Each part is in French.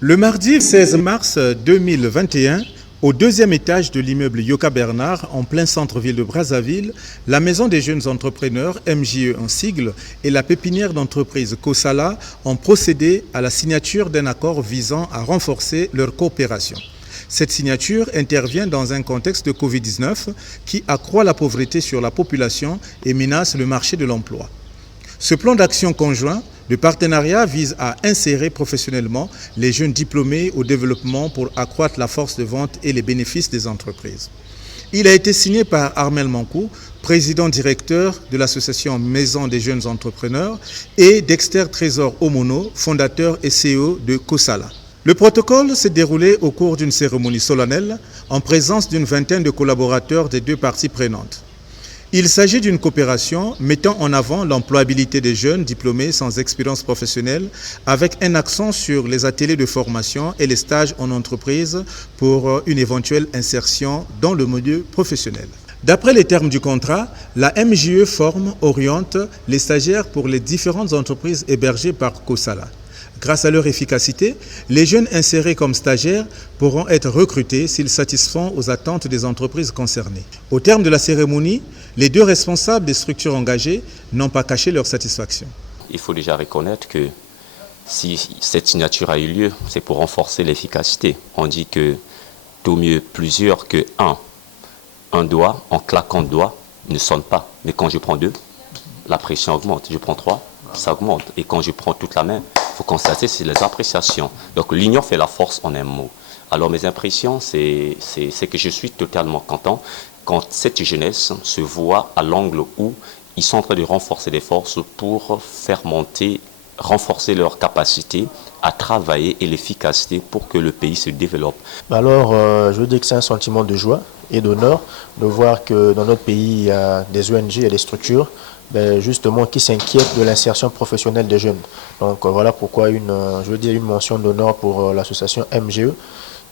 Le mardi 16 mars 2021, au deuxième étage de l'immeuble Yoka Bernard, en plein centre-ville de Brazzaville, la Maison des jeunes entrepreneurs, MJE en sigle, et la pépinière d'entreprise Kosala ont procédé à la signature d'un accord visant à renforcer leur coopération. Cette signature intervient dans un contexte de Covid-19 qui accroît la pauvreté sur la population et menace le marché de l'emploi. Ce plan d'action conjoint de partenariat vise à insérer professionnellement les jeunes diplômés au développement pour accroître la force de vente et les bénéfices des entreprises. Il a été signé par Armel Mankou, président-directeur de l'association Maison des jeunes entrepreneurs, et Dexter Trésor Omono, fondateur et CEO de Kosala. Le protocole s'est déroulé au cours d'une cérémonie solennelle en présence d'une vingtaine de collaborateurs des deux parties prenantes. Il s'agit d'une coopération mettant en avant l'employabilité des jeunes diplômés sans expérience professionnelle avec un accent sur les ateliers de formation et les stages en entreprise pour une éventuelle insertion dans le milieu professionnel. D'après les termes du contrat, la MJE forme, oriente les stagiaires pour les différentes entreprises hébergées par Kosala. Grâce à leur efficacité, les jeunes insérés comme stagiaires pourront être recrutés s'ils satisfont aux attentes des entreprises concernées. Au terme de la cérémonie, les deux responsables des structures engagées n'ont pas caché leur satisfaction. Il faut déjà reconnaître que si cette signature a eu lieu, c'est pour renforcer l'efficacité. On dit que tout mieux plusieurs que un. Un doigt, en claquant de doigts, ne sonne pas. Mais quand je prends deux, la pression augmente. Je prends trois, ça augmente. Et quand je prends toute la main, il faut constater c'est les appréciations. Donc l'union fait la force en un mot. Alors mes impressions, c'est que je suis totalement content quand cette jeunesse se voit à l'angle où ils sont en train de renforcer les forces pour faire monter, renforcer leur capacité à travailler et l'efficacité pour que le pays se développe. Alors, je veux dire que c'est un sentiment de joie et d'honneur de voir que dans notre pays, il y a des ONG et des structures justement qui s'inquiètent de l'insertion professionnelle des jeunes. Donc voilà pourquoi une mention d'honneur pour l'association MGE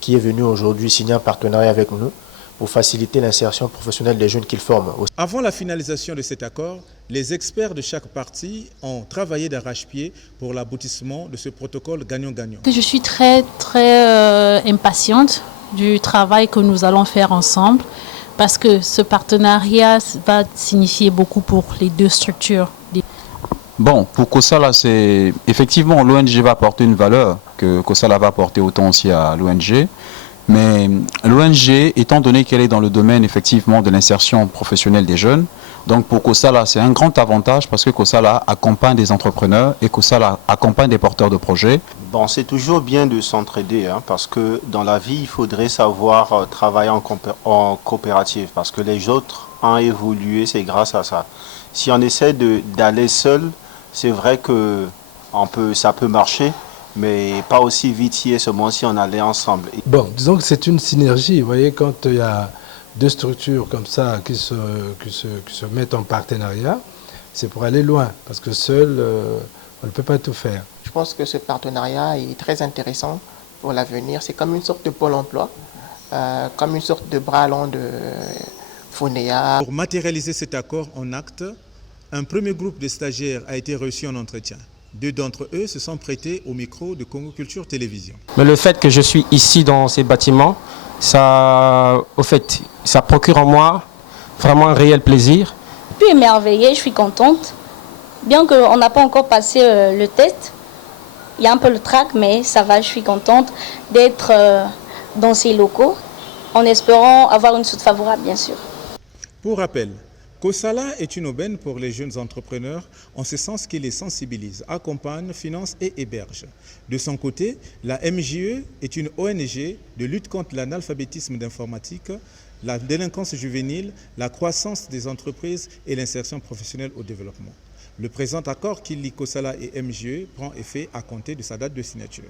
qui est venue aujourd'hui signer un partenariat avec nous pour faciliter l'insertion professionnelle des jeunes qu'ils forment. Avant la finalisation de cet accord, les experts de chaque partie ont travaillé d'arrache-pied pour l'aboutissement de ce protocole gagnant-gagnant. Je suis très impatiente du travail que nous allons faire ensemble parce que ce partenariat va signifier beaucoup pour les deux structures. Bon, pour Kosala, c'est effectivement l'ONG va apporter une valeur que Kosala va apporter autant aussi à l'ONG. Mais l'ONG, étant donné qu'elle est dans le domaine effectivement de l'insertion professionnelle des jeunes, donc pour Kosala, c'est un grand avantage parce que Kosala accompagne des entrepreneurs et Kosala accompagne des porteurs de projets. Bon, c'est toujours bien de s'entraider parce que dans la vie, il faudrait savoir travailler en coopérative parce que les autres ont évolué, c'est grâce à ça. Si on essaie d'aller seul, c'est vrai que ça peut marcher, mais pas aussi vite seulement si on allait ensemble. Bon, disons que c'est une synergie. Vous voyez, quand il y a deux structures comme ça qui se mettent en partenariat, c'est pour aller loin, parce que seul, on ne peut pas tout faire. Je pense que ce partenariat est très intéressant pour l'avenir. C'est comme une sorte de pôle emploi, comme une sorte de bras long de Fonéa. Pour matérialiser cet accord en acte, un premier groupe de stagiaires a été reçu en entretien. Deux d'entre eux se sont prêtés au micro de Congo Culture Télévision. Mais le fait que je suis ici dans ces bâtiments, ça procure en moi vraiment un réel plaisir. Je suis émerveillée, je suis contente. Bien qu'on n'a pas encore passé le test, il y a un peu le trac, mais ça va, je suis contente d'être dans ces locaux, en espérant avoir une suite favorable, bien sûr. Pour rappel, Kosala est une aubaine pour les jeunes entrepreneurs en ce sens qu'il les sensibilise, accompagne, finance et héberge. De son côté, la MJE est une ONG de lutte contre l'analphabétisme d'informatique, la délinquance juvénile, la croissance des entreprises et l'insertion professionnelle au développement. Le présent accord qui lie Kosala et MJE prend effet à compter de sa date de signature.